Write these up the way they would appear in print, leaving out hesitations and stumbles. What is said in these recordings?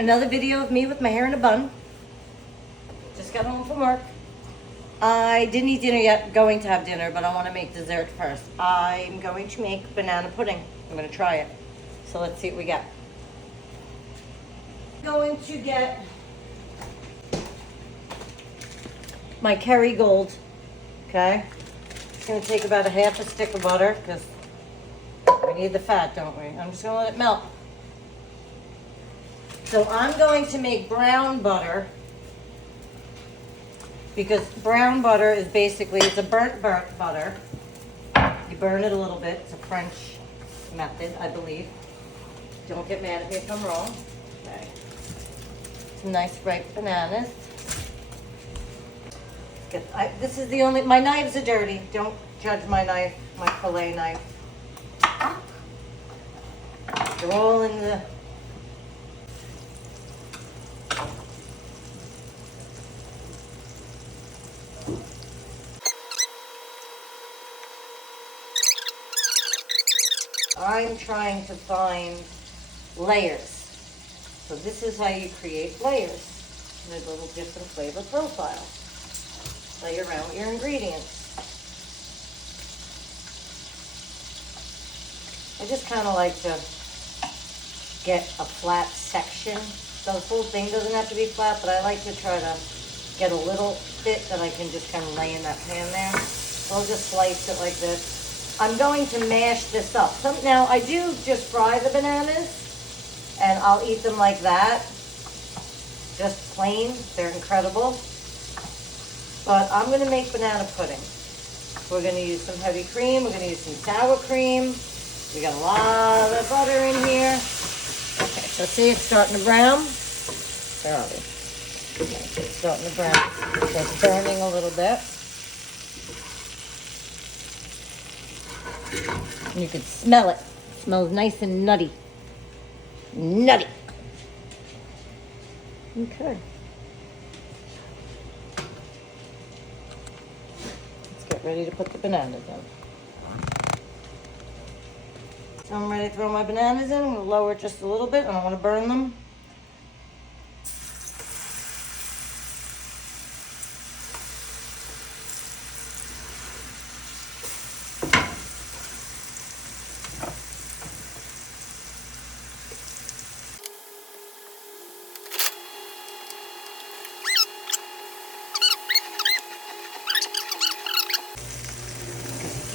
Another video of me with my hair in a bun. Just got home from work. I didn't eat dinner yet, going to have dinner, but I want to make dessert first. I'm going to make banana pudding. I'm going to try it. So let's see what we get. I'm going to get my Kerrygold, okay? It's going to take about a half a stick of butter because we need the fat, don't we? I'm just going to let it melt. So I'm going to make brown butter because brown butter is basically, it's a burnt butter. You burn it a little bit. It's a French method, I believe. Don't get mad at me if I'm wrong. Okay. Some nice ripe bananas. This is the only, my knives are dirty. Don't judge my knife, my fillet knife. They're all in the... I'm trying to find layers. So this is how you create layers. There's a little different flavor profile. Play around with your ingredients. I just kind of like to get a flat section. So the whole thing doesn't have to be flat, but I like to try to get a little bit that I can just kind of lay in that pan there. So I'll just slice it like this. I'm going to mash this up. Now, I do just fry the bananas, and I'll eat them like that. Just plain. They're incredible. But I'm going to make banana pudding. We're going to use some heavy cream. We're going to use some sour cream. We got a lot of butter in here. Okay, so see, it's starting to brown. Where are we? Okay, so it's starting to brown. So it's burning a little bit. And you can smell it. It smells nice and nutty. Nutty. Okay. Let's get ready to put the bananas in. So I'm ready to throw my bananas in. I'm going to lower it just a little bit. I don't want to burn them.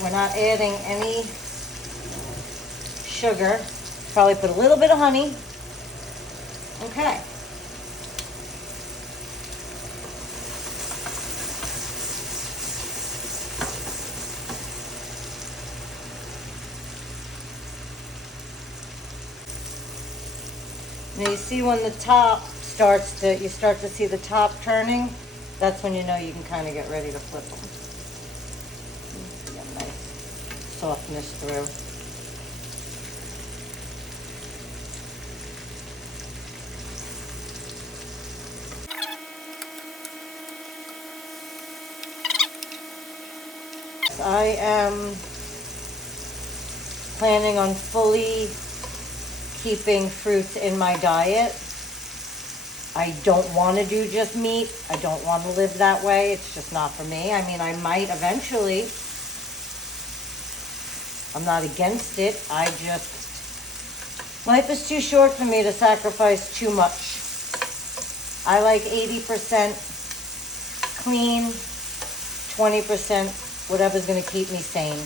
We're not adding any sugar. Probably put a little bit of honey. Okay. Now you see when the top starts to, you start to see the top turning, that's when you know you can kind of get ready to flip them. Get nice softness through. I am planning on fully keeping fruits in my diet. I don't want to do just meat. I don't want to live that way. It's just not for me. I mean, I might eventually. I'm not against it. I just, life is too short for me to sacrifice too much. I like 80% clean, 20% whatever's going to keep me sane.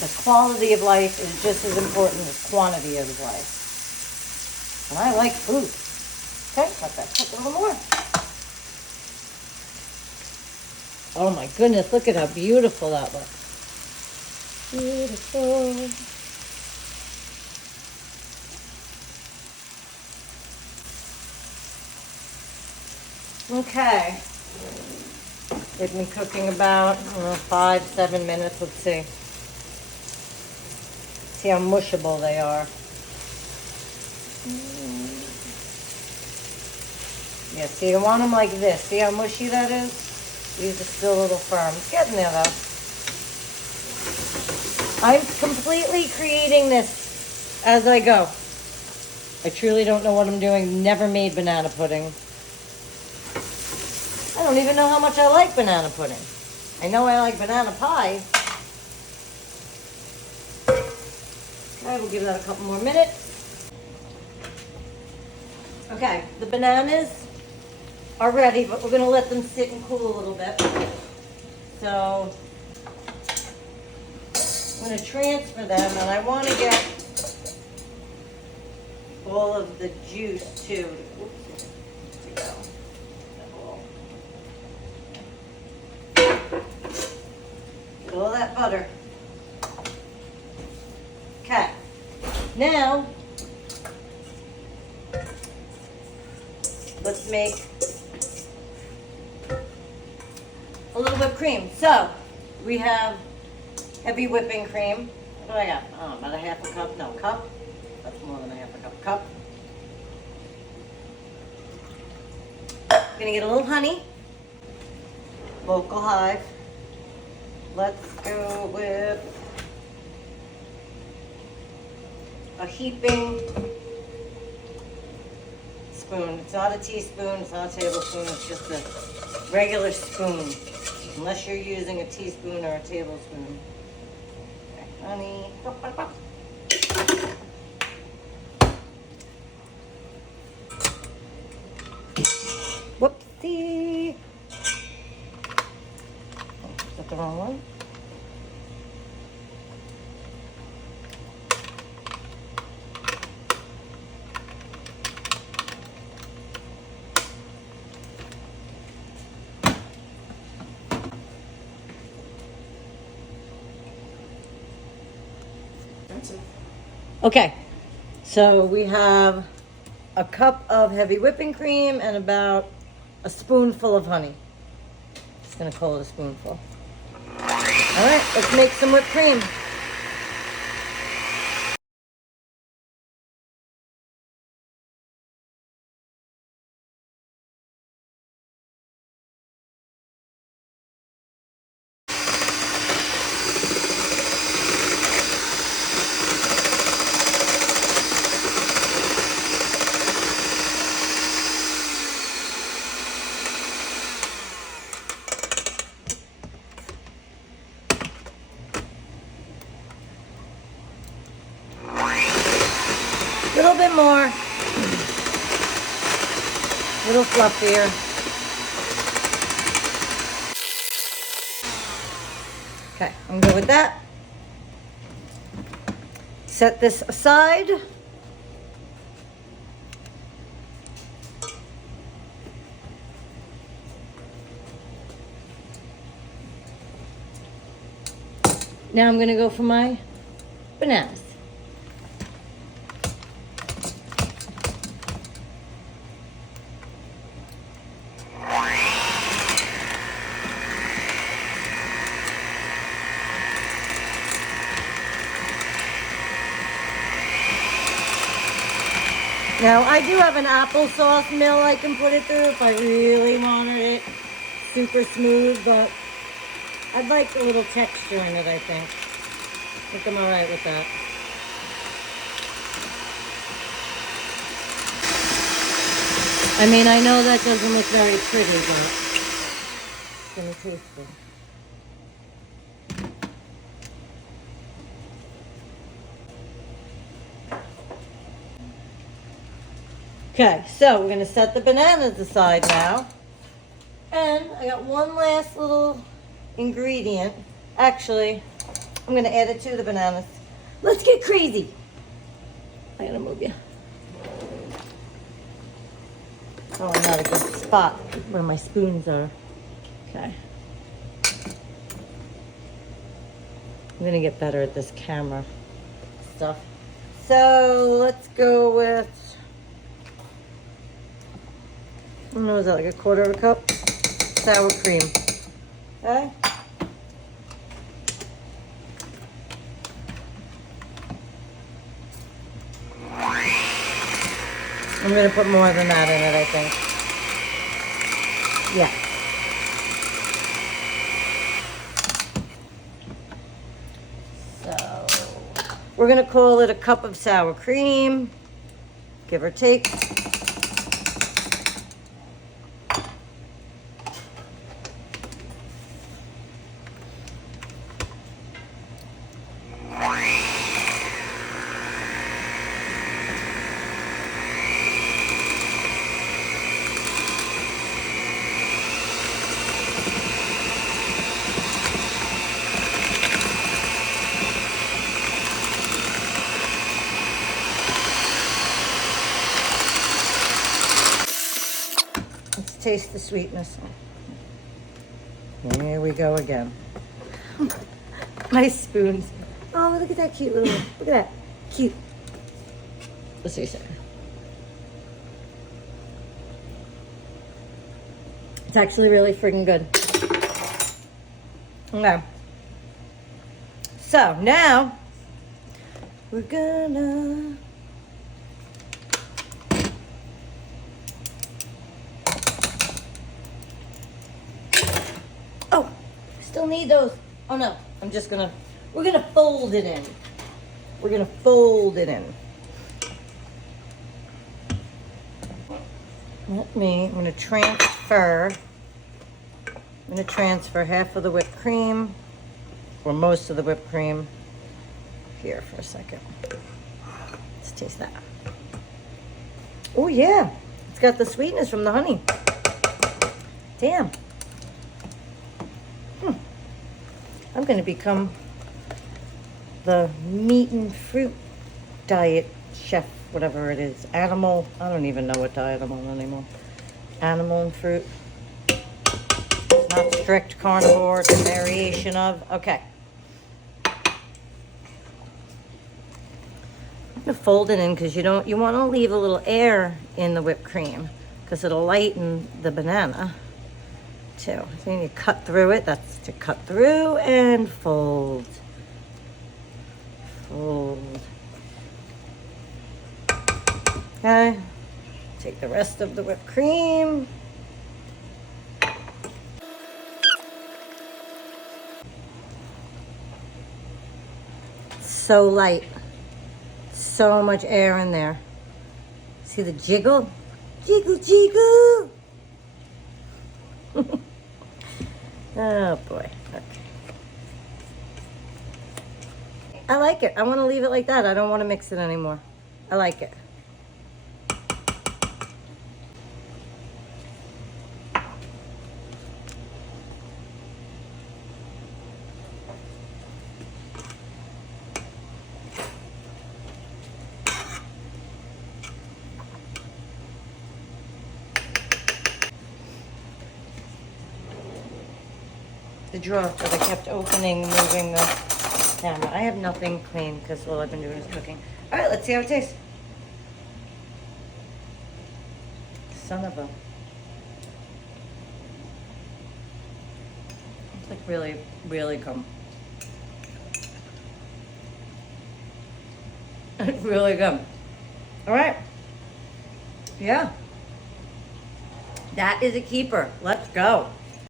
The quality of life is just as important as quantity of life. And I like food. Okay, let that cook a little more. Oh my goodness, look at how beautiful that looks. Beautiful. Okay. They've been cooking about 5-7 minutes. Let's see. See how mushable they are. Yeah, see, you want them like this. See how mushy that is? These are still a little firm. It's getting there, though. I'm completely creating this as I go. I truly don't know what I'm doing. Never made banana pudding. I don't even know how much I like banana pudding. I know I like banana pie. Okay, we'll give that a couple more minutes. Okay, the bananas are ready, but we're gonna let them sit and cool a little bit. So I'm gonna transfer them, and I wanna get all of the juice too. Oops, there we go. Get all that butter. Okay, now let's make a little whipped cream. So we have heavy whipping cream. What do I got? Oh, about a half a cup. No, cup. That's more than a half a cup. Cup. I'm gonna get a little honey. Local hive. Let's go with a heaping spoon. It's not a teaspoon, it's not a tablespoon, it's just a regular spoon. Unless you're using a teaspoon or a tablespoon. Okay, honey. Whoopsie. Oh, is that the wrong one? Okay, so we have a cup of heavy whipping cream and about a spoonful of honey. Just gonna call it a spoonful. All right, let's make some whipped cream. A little bit more. A little fluffier. Okay, I'm good with that. Set this aside. Now I'm going to go for my bananas. Now, I do have an applesauce mill I can put it through if I really wanted it super smooth, but I'd like a little texture in it, I think. I think I'm all right with that. I mean, I know that doesn't look very pretty, but it's gonna taste good. Okay, so we're gonna set the bananas aside now. And I got one last little ingredient. Actually, I'm gonna add it to the bananas. Let's get crazy. I gotta move you. Oh, I'm not a good spot where my spoons are. Okay. I'm gonna get better at this camera stuff. So let's go with, I don't know, is that like a quarter of a cup? Sour cream. Okay. I'm gonna put more than that in it, I think. Yeah. So, We're gonna call it a cup of sour cream, give or take. Taste the sweetness. Here we go again. My spoons. Oh, look at that cute little, look at that. Cute. Let's see a second. It's actually really freaking good. Okay. So now we're gonna still need those. Oh no, we're gonna fold it in. We're gonna fold it in. I'm gonna transfer half of the whipped cream, or most of the whipped cream, here for a second. Let's taste that. Oh yeah, it's got the sweetness from the honey. Damn. I'm going to become the meat and fruit diet chef, whatever it is. Animal, I don't even know what diet I'm on anymore. Animal and fruit. It's not strict carnivore, it's a variation of. Okay. I'm going to fold it in because you want to leave a little air in the whipped cream because it'll lighten the banana. Too. So you cut through it. That's to cut through and fold. Fold. Okay. Take the rest of the whipped cream. So light. So much air in there. See the jiggle? Jiggle, jiggle. Oh boy. Okay. I like it. I want to leave it like that. I don't want to mix it anymore. I like it. The drawer that I kept opening, moving the camera. I have nothing clean because all I've been doing is cooking. All right, let's see how it tastes. Son of a... It's like really, really gum. It's really good. All right. Yeah. That is a keeper. Let's go.